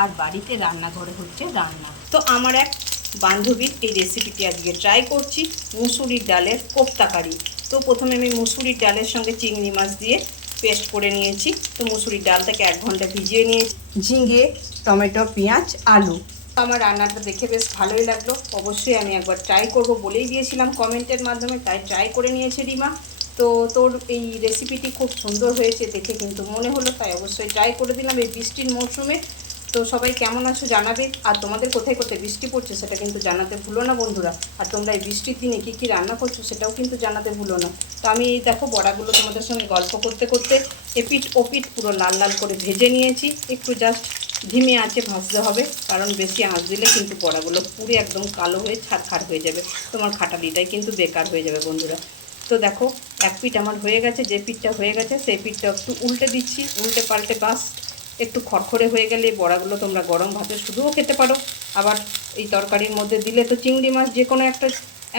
আর বাড়িতে রান্নাঘরে হচ্ছে রান্না। তো আমার এক বান্ধবীর এই রেসিপিটি আজকে ট্রাই করছি, মুসুরির ডালের কোপ্তাকারি। তো প্রথমে আমি মুসুরির ডালের সঙ্গে চিংড়ি মাছ দিয়ে পেস্ট করে নিয়েছি। তো মুসুরির ডালটাকে 1 ঘন্টা ভিজিয়ে নিয়েছি। ঝিঙে, টমেটো, পেঁয়াজ, আলু। আমার রান্নাটা দেখে বেশ ভালোই লাগলো। অবশ্যই আমি একবার ট্রাই করব বলেই দিয়েছিলাম কমেন্টের মাধ্যমে, তাই ট্রাই করে নিয়েছে রিমা। তো তোর এই রেসিপিটি খুব সুন্দর হয়েছে দেখে কিন্তু মনে হলো, তাই অবশ্যই ট্রাই করে দিলাম এই বৃষ্টির মরশুমে। তো সবাই কেমন আছো জানাবে, আর তোমাদের কোথায় কোথায় বৃষ্টি পড়ছে সেটা কিন্তু জানাতে ভুলো না বন্ধুরা। আর তোমরা এই বৃষ্টির দিনে কী কী রান্না করছো সেটাও কিন্তু জানাতে ভুলো না। তো আমি এই দেখো বড়াগুলো তোমাদের সঙ্গে গল্প করতে করতে এপিট ওপিট পুরো লাল লাল করে ভেজে নিয়েছি। একটু জাস্ট ধিমে আঁচে ভাজতে হবে, কারণ বেশি আঁচ দিলে কিন্তু বড়াগুলো পুরো একদম কালো হয়ে ছাড়খাড় হয়ে যাবে, তোমার খাটালিটাই কিন্তু বেকার হয়ে যাবে বন্ধুরা। তো দেখো এক পিঠ আমার হয়ে গেছে, যে পিঠটা হয়ে গেছে সেই পিঠটা একটু উল্টে দিচ্ছি, উল্টে পাল্টে বাস একটু খড়খড়ে হয়ে গেলে বড়াগুলো তোমরা গরম ভাতে শুধুও খেতে পারো। আবার এই তরকারির মধ্যে দিলে তো চিংড়ি মাছ যে কোনো একটা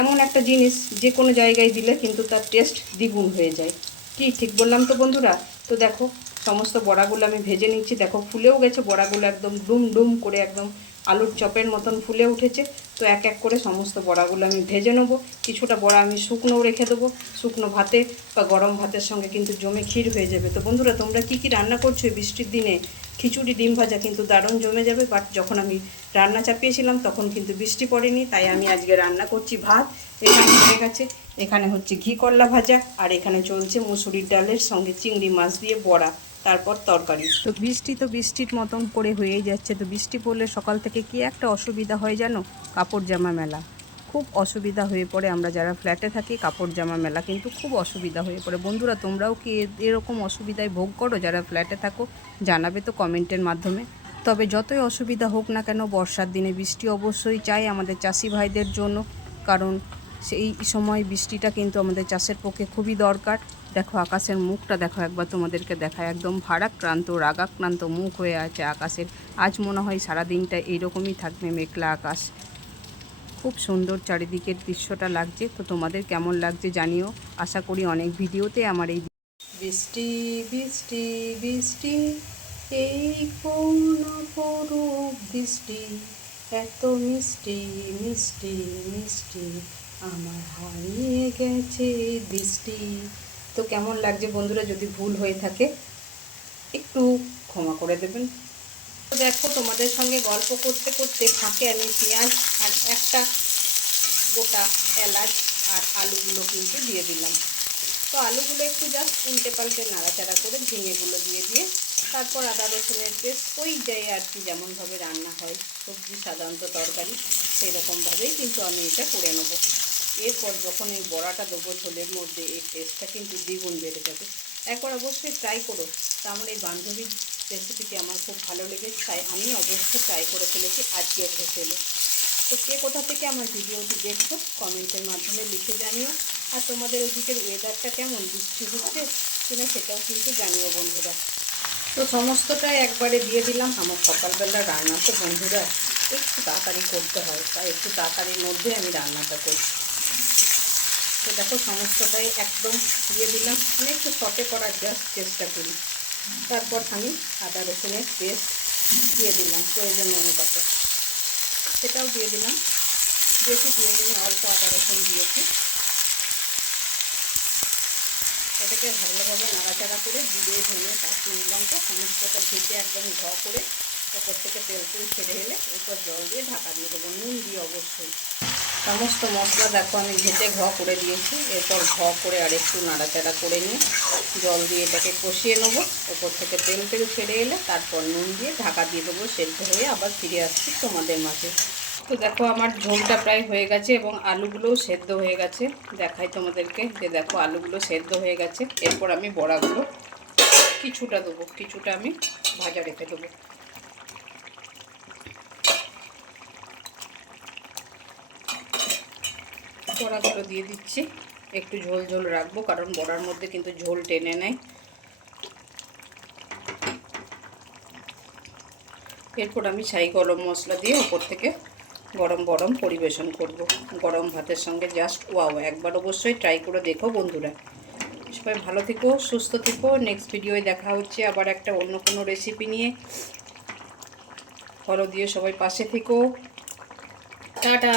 এমন একটা জিনিস যে কোনো জায়গায় দিলে কিন্তু তার টেস্ট দ্বিগুণ হয়ে যায়। কি ঠিক বললাম তো বন্ধুরা? তো দেখো সমস্ত বড়াগুলো আমি ভেজে নিচ্ছি। দেখো ফুলেও গেছে বড়াগুলো, একদম ডুম ডুম করে একদম আলুর চপের মতন ফুলে উঠেছে। তো এক এক করে সমস্ত বড়াগুলো আমি ভেজে নেবো। কিছুটা বড়া আমি শুকনোও রেখে দেবো, শুকনো ভাতে বা গরম ভাতের সঙ্গে কিন্তু জমে ক্ষীর হয়ে যাবে। তো বন্ধুরা তোমরা কি কি রান্না করছো বৃষ্টির দিনে? খিচুড়ি ডিম ভাজা কিন্তু দারুণ জমে যাবে। বাট যখন আমি রান্না চাপিয়েছিলাম তখন কিন্তু বৃষ্টি পড়েনি, তাই আমি আজকে রান্না করছি ভাত। এখানে হয়ে গেছে, এখানে হচ্ছে ঘি করলা ভাজা, আর এখানে চলছে মুসুরির ডালের সঙ্গে চিংড়ি মাছ দিয়ে বড়া, তারপর তরকারি। তো বৃষ্টির মতন করে হয়েই যাচ্ছে। তো বৃষ্টি পড়লে সকাল থেকে কি একটা অসুবিধা হয় জানো? কাপড় জামা মেলা খুব অসুবিধা হয়ে পড়ে। আমরা যারা ফ্ল্যাটে থাকি কাপড় জামা মেলা কিন্তু খুব অসুবিধা হয়ে পড়ে। বন্ধুরা তোমরাও কি এরকম অসুবিধায় ভোগ করো যারা ফ্ল্যাটে থাকো? জানাবে তো কমেন্টের মাধ্যমে। তবে যতই অসুবিধা হোক না কেন, বর্ষার দিনে বৃষ্টি অবশ্যই চাই আমাদের চাষি ভাইদের জন্য, কারণ সেই সময় বৃষ্টিটা কিন্তু আমাদের চাষের পক্ষে খুবই দরকার। দেখো আকাশের মুখটা দেখো একবার, তোমাদেরকে দেখায় একদম ভারাক্রান্ত রাগাক্রান্ত মুখ হয়ে আছে আকাশের। আজ মনে হয় সারাদিনটা এইরকমই থাকবে, মেঘলা আকাশ। খুব সুন্দর চারিদিকের দৃশ্যটা লাগছে। তো তোমাদের কেমন লাগছে জানিও। আশা করি অনেক ভিডিওতে আমার এই বৃষ্টি বৃষ্টি বৃষ্টি এই কোন অপরূপ বৃষ্টি, এত মিষ্টি মিষ্টি মিষ্টি আমার হারিয়ে গেছে দৃষ্টি। তো কেমন লাগছে বন্ধুরা? যদি ভুল হয়ে থাকে একটু ক্ষমা করে দেবেন। তো দেখো তোমাদের সঙ্গে গল্প করতে করতে ফাঁকে আমি পেঁয়াজ আর একটা গোটা এলাচ আর আলুগুলো কিন্তু দিয়ে দিলাম। তো আলুগুলো একটু জাস্ট উল্টে পাল্টে নাড়াচাড়া করে ঝিঙেগুলো দিয়ে তারপর আদা রসুনের পেস্ট ওই যায় আর কি, যেমনভাবে রান্না হয় সবজি সাধারণত তরকারি সেই রকমভাবেই কিন্তু আমি এটা করে নেব। এরপর যখন এই বড়াটা দেবো ঝোলের মধ্যে, এই টেস্টটা কিন্তু দ্বিগুণ বেড়ে যাবে। একবার অবশ্যই ট্রাই করো। তা আমার এই বান্ধবীর রেসিপিটি আমার খুব ভালো লেগেছে, তাই আমি অবশ্যই ট্রাই করে ফেলেছি আজকের হোটেলে। তো কে কোথা থেকে আমার ভিডিওটি দেখছো কমেন্টের মাধ্যমে লিখে জানিও। আর তোমাদের ওদিকের ওয়েদারটা কেমন, বৃষ্টি হচ্ছে কিনা সেটাও কিন্তু জানিও বন্ধুরা। তো সমস্তটাই একবারে দিয়ে দিলাম। আমার সকালবেলা রান্না তো বন্ধুরা একটু তাড়াতাড়ি করতে হয়, তাই একটু তাড়াতাড়ির মধ্যে আমি রান্নাটা করছি। তো দেখো সমস্তটাই একদম দিয়ে দিলাম, আমি একটু শর্টে করার জাস্ট চেষ্টা করি। তারপর আমি আদা রসুনের পেস্ট দিয়ে দিলাম প্রয়োজন অনুপাতে, সেটাও দিয়ে দিলাম। বেশি দিয়ে নিয়ে অল্প আদা রসুন দিয়েছি। এটাকে ভালোভাবে নাড়াচাড়া করে জিরে ধনে কাশ্মীরি লঙ্কা সমস্তটা ভেজে একদম করে ওপর থেকে তেল ছেড়ে এলে এরপর জল দিয়ে ঢাকা দিয়ে দেবো, নুন দিয়ে অবশ্যই। সমস্ত মশলা দেখো আমি ভেজে করে দিয়েছি। এরপর করে আর একটু নাড়াচাড়া করে নিয়ে জল দিয়ে এটাকে কষিয়ে নেবো। ওপর থেকে তেল ছেড়ে এলে তারপর নুন দিয়ে ঢাকা দিয়ে দেবো, সেদ্ধ হয়ে আবার ফিরে আসছি তোমাদের মাঝে। তো দেখো আমার ঝোলটা প্রায় হয়ে গেছে এবং আলুগুলোও সেদ্ধ হয়ে গেছে। দেখাই তোমাদেরকে যে দেখো আলুগুলো সেদ্ধ হয়ে গেছে। এরপর আমি বড়াগুলো কিছুটা দেবো, কিছুটা আমি ভাজা রেখে দেবো। বড়াগুলো দিয়ে দিচ্ছি, একটু ঝোল ঝোল রাখবো কারণ বড়ার মধ্যে কিন্তু ঝোল টেনে নেয়। এরপর আমি ছাই গরম মশলা দিয়ে ওপর থেকে গরম গরম পরিবেশন করব গরম ভাতের সঙ্গে। জাস্ট ওয়াও, একবার অবশ্যই ট্রাই করে দেখো বন্ধুরা। সবাই ভালো থেকো, সুস্থ থেকো। নেক্সট ভিডিওয় দেখা হচ্ছে আবার একটা অন্য কোনো রেসিপি নিয়ে। ফলো দিয়ে সবাই পাশে থেকো। টাটা।